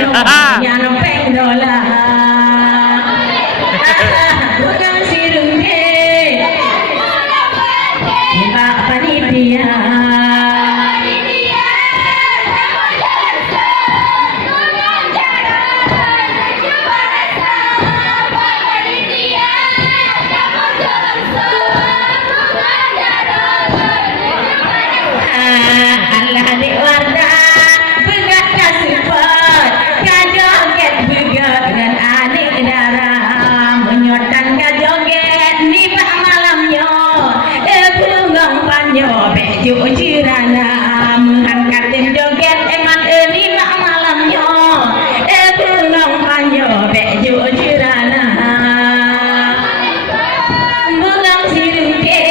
Yang pendola bukan sirungke Pak panitia Jirana mengangkat tim joget eman ini mak malamnya belum panjo bejo jirana bulang sirungke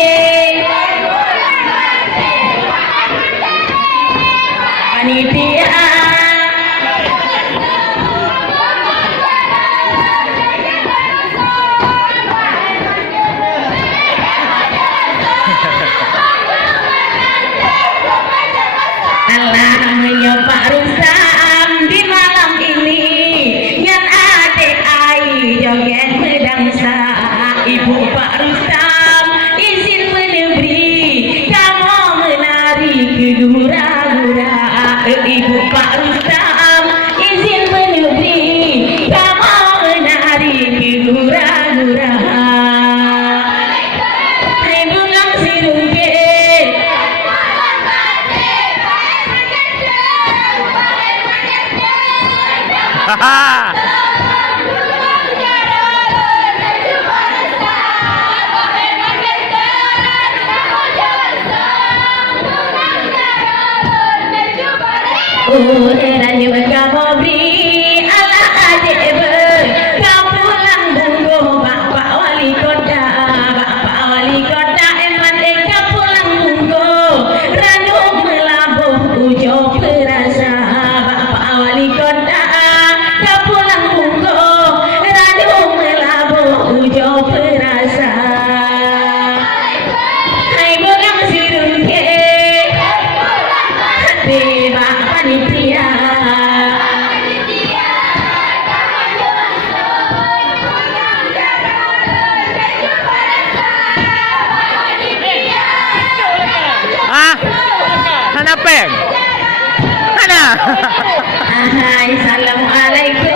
panitia Pak Rustam di malam ini ngan adik ai joget berdangsa Ibu Pak Rustam izin menebri kamu menari ke gura-gura Ibu Pak Rustam izin menebri kamu menari ke gura-gura bulang sirungke Ranyu kamu beri ala adik ber kau pulang bunggo Bapak Wali Kota eman kau pulang bunggo Ranyu melabuh ujo perasa Bapak Wali Kota kau pulang bunggo Ranyu melabuh ujo perasa hai bulang sirungke hati Pak panitia Hanapeng. Hana. Assalamualaikum